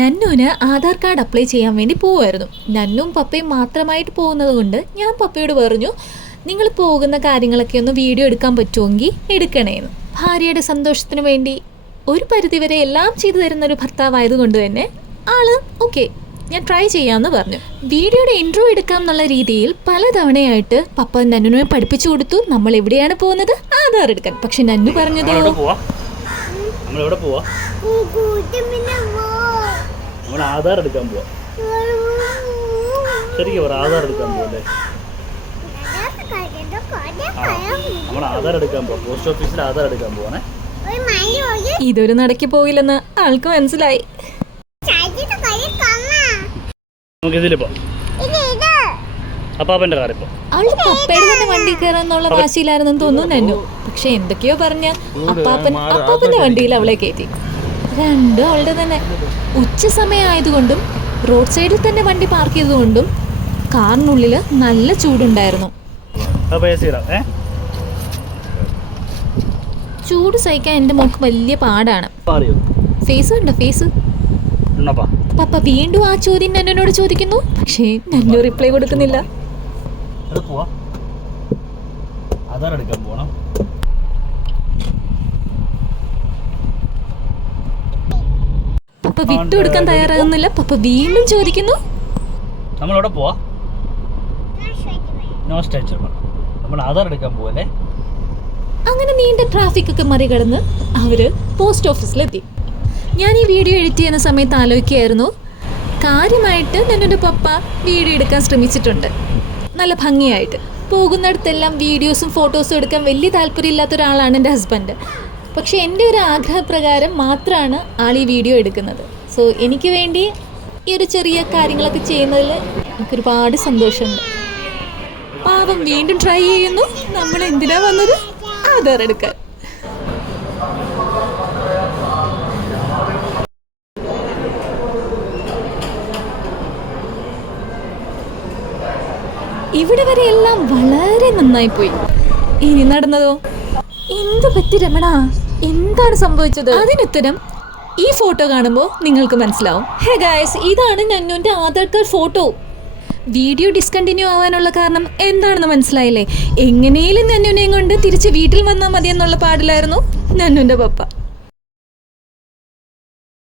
നന്നുവിന് Aadhaar card apply ചെയ്യാൻ വേണ്ടി പോവുമായിരുന്നു. നന്നും പപ്പയും മാത്രമായിട്ട് പോകുന്നത് കൊണ്ട് ഞാൻ പപ്പയോട് പറഞ്ഞു, നിങ്ങൾ പോകുന്ന കാര്യങ്ങളൊക്കെ ഒന്ന് വീഡിയോ എടുക്കാൻ പറ്റുമെങ്കിൽ എടുക്കണേന്ന്. ഭാര്യയുടെ സന്തോഷത്തിന് വേണ്ടി ഒരു പരിധിവരെ എല്ലാം ചെയ്തു തരുന്നൊരു ഭർത്താവായതുകൊണ്ട് തന്നെ ആള് ഓക്കെ, ഞാൻ ട്രൈ ചെയ്യാമെന്ന് പറഞ്ഞു. വീഡിയോയുടെ ഇൻട്രോ എടുക്കാം എന്നുള്ള രീതിയിൽ പലതവണയായിട്ട് പപ്പ നന്നുവിനെ പഠിപ്പിച്ചു കൊടുത്തു, നമ്മൾ എവിടെയാണ് പോകുന്നത്, ആധാർ എടുക്കാൻ. പക്ഷെ നന്നു പറഞ്ഞതോ ആധാർ എടുക്കാൻ പോവാ. ശരിക്കും ആധാർ എടുക്കാൻ പോവല്ലേ? നമ്മൾ ആധാർ എടുക്കാൻ പോവാ, പോസ്റ്റ് ഓഫീസിൽ ആധാർ എടുക്കാൻ പോവാണേ. ഇതൊരു നടക്കി പോയില്ലെന്ന് ആൾക്ക് മനസ്സിലായി. നമുക്ക് ഇതിലിപ്പോ അപ്പാപ്പന്റെ കാറിപ്പോ അവള് പപ്പയുടെ തന്നെ വണ്ടി കയറാന്നുള്ള വാശിയിലായിരുന്നു തോന്നുന്നു നന്നു. പക്ഷെ എന്തൊക്കെയോ പറഞ്ഞ അപ്പാപ്പന്റെ വണ്ടിയിൽ അവളെ കയറ്റി. രണ്ടും അവളുടെ തന്നെ. ഉച്ച സമയമായതുകൊണ്ടും റോഡ് സൈഡിൽ തന്നെ വണ്ടി പാർക്ക് ചെയ്തുകൊണ്ടും കാറിനുള്ളിൽ നല്ല ചൂടുണ്ടായിരുന്നു. ചൂട് സഹിക്കാൻ എൻ്റെ മോക്ക് വലിയ പാടാണ്. ഫേസ് ഉണ്ടോ? ഫേസ്. പപ്പ വീണ്ടും ആ ചോദ്യം നന്നോട് ചോദിക്കുന്നു. പക്ഷേ നന്നു റിപ്ലൈ കൊടുക്കുന്നില്ല. പപ്പ വിട്ടുകൊടുക്കാൻ തയ്യാറാകുന്നില്ല. പപ്പ വീണ്ടും ചോദിക്കുന്നു, നമ്മളവിടെ പോവാ? നമ്മൾ ആധാർ എടുക്കാൻ പോവല്ലേ? അങ്ങനെ നീണ്ട ട്രാഫിക് ഒക്കെ മറികടന്ന് അവര് പോസ്റ്റ് ഓഫീസിലെത്തി. ഞാൻ ഈ വീഡിയോ എഡിറ്റ് ചെയ്യുന്ന സമയത്ത് ആലോചിക്കുകയായിരുന്നു, കാര്യമായിട്ട് നന്നുവിൻ്റെ പപ്പ വീഡിയോ എടുക്കാൻ ശ്രമിച്ചിട്ടുണ്ട്, നല്ല ഭംഗിയായിട്ട്. പോകുന്നിടത്തെല്ലാം വീഡിയോസും ഫോട്ടോസും എടുക്കാൻ വലിയ താല്പര്യമില്ലാത്ത ഒരാളാണ് എൻ്റെ ഹസ്ബൻഡ്. പക്ഷെ എൻ്റെ ഒരു ആഗ്രഹപ്രകാരം മാത്രമാണ് ആൾ ഈ വീഡിയോ എടുക്കുന്നത്. സോ എനിക്ക് വേണ്ടി ഈ ഒരു ചെറിയ കാര്യങ്ങളൊക്കെ ചെയ്യുന്നതിൽ എനിക്കൊരുപാട് സന്തോഷമുണ്ട്. പാവം വീണ്ടും ട്രൈ ചെയ്യുന്നു. നമ്മൾ എന്തിനാ വന്നത്? ആധാർ എടുക്കാൻ. ഇവിടെ വരെ എല്ലാം വളരെ നന്നായി പോയി. ഇനി നടന്നതോ? എന്ത് പറ്റി രമണ? എന്താണ് സംഭവിച്ചത്? അതിനുത്തരം ഈ ഫോട്ടോ കാണുമ്പോൾ നിങ്ങൾക്ക് മനസ്സിലാവും. ഹേ ഗായ്സ്, ഇതാണ് നന്നുവിൻ്റെ Aadhaar card photo. Video discontinue ആവാനുള്ള കാരണം എന്താണെന്ന് മനസ്സിലായില്ലേ? എങ്ങനെയും നന്നുവിനെയും കൊണ്ട് തിരിച്ച് വീട്ടിൽ വന്നാൽ മതി എന്നുള്ള പാടിലായിരുന്നു നന്നുവിൻ്റെ പപ്പ.